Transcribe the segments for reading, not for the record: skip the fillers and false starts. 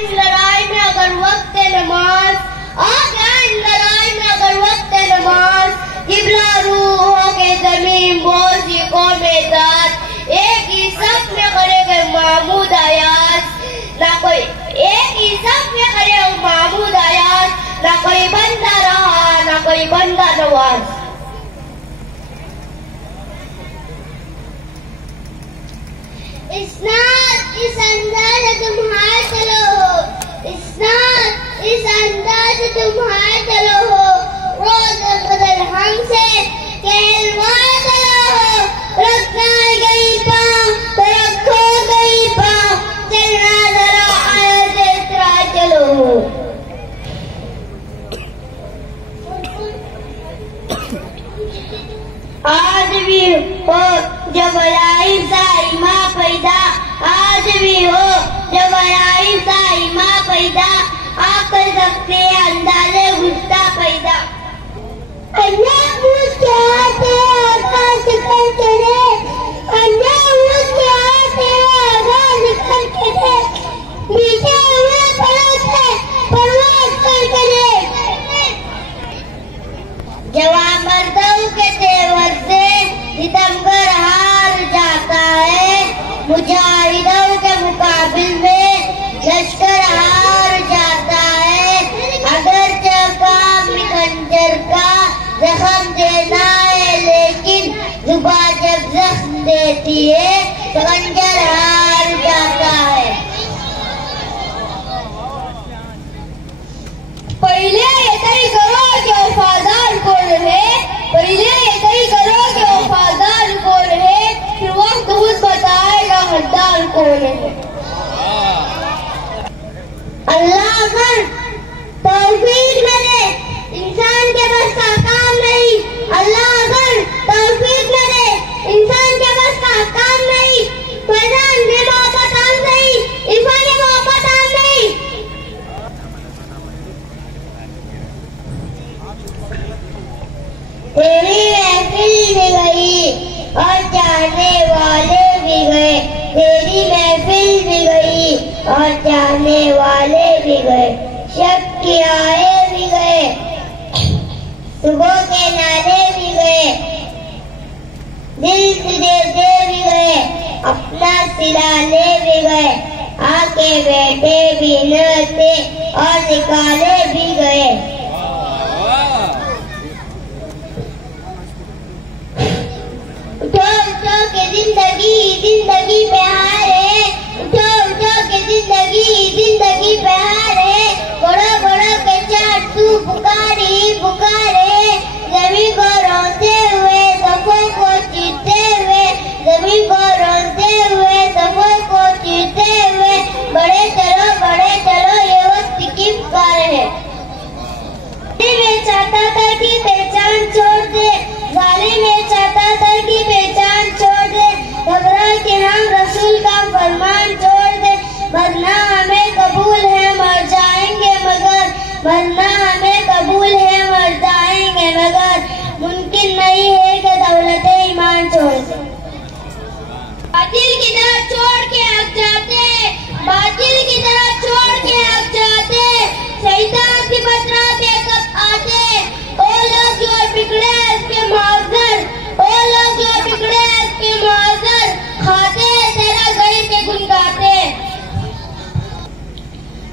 इन लड़ाई में अगर वक्त नमाज, आ गया इन लड़ाई में अगर वक्त नमाज, किबला रूहों के जमीन बोझ को मेदाद, एक ही सब में करेंगे महमूद आयास, ना कोई एक ही सब में करेंगे महमूद आयास, ना कोई बंदा रहा ना कोई बंदा नवाज। इस अंदाज तुम्हारे चलो हो, इस अंदाज तुम्हारे चलो हो, रोज बदल हमसे कहलवा चलो हो, रखना गई पाँव तो रखो गई पाँव, चलना जरा आया इतरा चलो हो। आज भी हो जब आई साई माँ पैदा, आज भी हो जब आई साई माँ पैदा, आकर सकते अंदाजे गुस्सा पैदा। अल्लाह मुझके आते आकाश कर के दे, अल्लाह मुझके आते आकाश कर के दे, मीठे हुए फलों से परवाज कर के दे। जवाब मर्दों के तेवर से सितमगर हार जाता है, मुजाहिदों के मुकाबिल में लश्कर हार जाता है। अगर काम खंजर का जख्म देना है, लेकिन जुबान जब जख्म देती है तो खंजर हार जाता है। पहले ये तय करो कि वफादार कौन है, पहले ये तय करो कि वफादार कौन है, फिर वक्त खुद बताएगा गद्दार कौन है। अल्लाह अगर तौफीक न दे, इंसान के बस का काम नहीं, अल्लाह अगर तौफीक न दे, इंसान के बस का काम नहीं, फैजान में मोहब्बत आम नहीं, इरफान में मोहब्बत आम नहीं। तेरी महफिल भी गई और जाने वाले भी गए, तेरी महफिल भी गई और जाने वाले भी गए, शक के आए भी गए, सुबह के नारे भी गए, दिल तुझे दे भी गए, अपना सिलाने भी गए, आके बैठे भी न थे और निकाले भी गए। उठो के जिंदगी पे हार है, उठो के जिंदगी पे हार है, बड़ो के चार तू पुकारे, जमीन को रोते हुए सफों को चीरते हुए, जमीन को रोते हुए सफों को चीरते हुए, बड़े चलो ये वक्त की पुकार है। मैं चाहता था कि पहचान छोड़ दे, जालिम में चाहता था कि पहचान छोड़ दे, घबरा के नाम रसूल का फरमान छोड़ दे, वरना हमें कबूल है मर जाएंगे मगर, वरना हमें कबूल है मर जाएंगे मगर, मुमकिन नहीं है कि दौलत ईमान छोड़ दे। बातिल की तरफ छोड़ के हक जाते, बातिल की तरफ छोड़ के हक जाते, शैतान की बतराते कब आते, ओ लोग जो बिगड़े इसके माजर, ओ लोग जो बिगड़े इसके माजर, खाते तेरा गई के गुन गाते।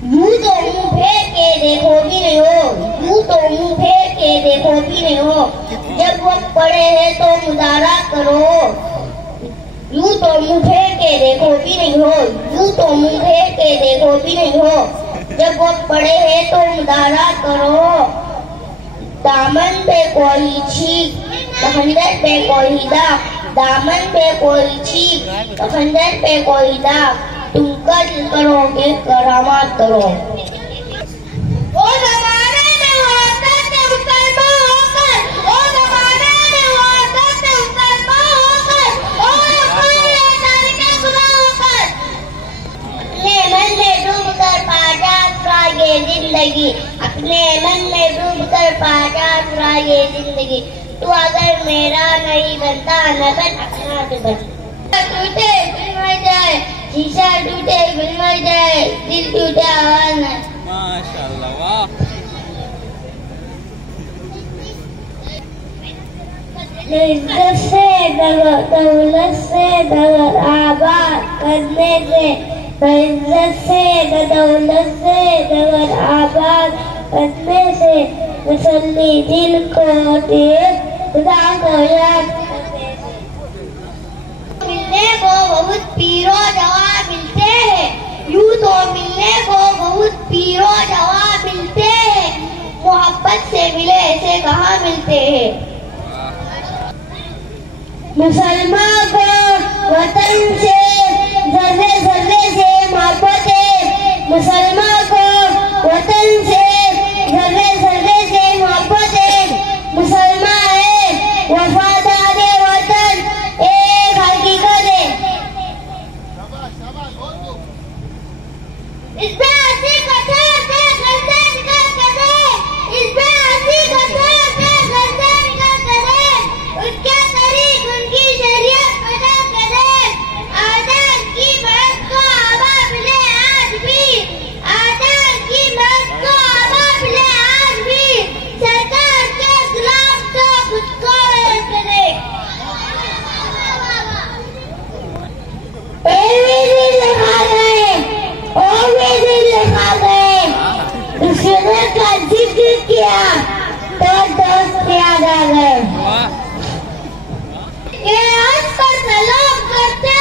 यूं तो मुंह फेर के देखो भी नहीं हो, यूं तो मुंह फेर के देखो भी नहीं हो, जब वक्त पड़े है तो मुदारा करो, यूं तो मुंह फेर के देखो भी नहीं हो, यूं तो मुंह फेर के देखो भी नहीं हो, जब वक्त पड़े है तो मुदारा करो। दामन पे कोई छीक तो खंजर पे कोई दाग, दामन पे कोई छीक तो खंजर पे कोई दाग, तुम कल करोगे करामात करो। ओ ज़माने में होता था मुसलमान होकर, ओ ज़माने में होता था मुसलमान होकर, और अपने तारीख़ खुदा होकर, अपने मन में डूब कर पाजा ये जिंदगी, अपने मन में डूब कर पाजा ये जिंदगी, तू अगर मेरा नहीं बनता न बन अपना तो बन। टूटे फिर मर जाए, शीशा टूटे फिर मर जाए, दिल टूटा इज्जत से दौलत से आबाद करने से, इज्जत से दौलत से आबाद करने से मुसल्ली दिल को दिए खुदा को याद करने से। मिलने को बहुत पीरो जवाब मिलते हैं, यूं तो मिलने को बहुत पीरो जवाब मिलते हैं, मोहब्बत से मिले ऐसे कहाँ मिलते हैं। मुसलमान को वतन से जर्रे जर्रे से मोहब्बत है, मुसलमान को वतन से जर्रे जर्रे से मोहब्बत है, मुसलमान है वफादार वतन एक हकीकत है। इस हसी कथा से गर्दन निकाल करे, इस हसी कथा से गर्दन निकाल करे, उनके तरीक उनकी शरीयत अदा करे, आजाद की मर्द को आबा मिले आज भी, आजाद की मर्द को आबा मिले आज भी, सरकार के खिलाफ तो खुद को करे। दुश्मन का जिक्र किया तो दोस्त याद आ गए। ये आज पर सलाम करते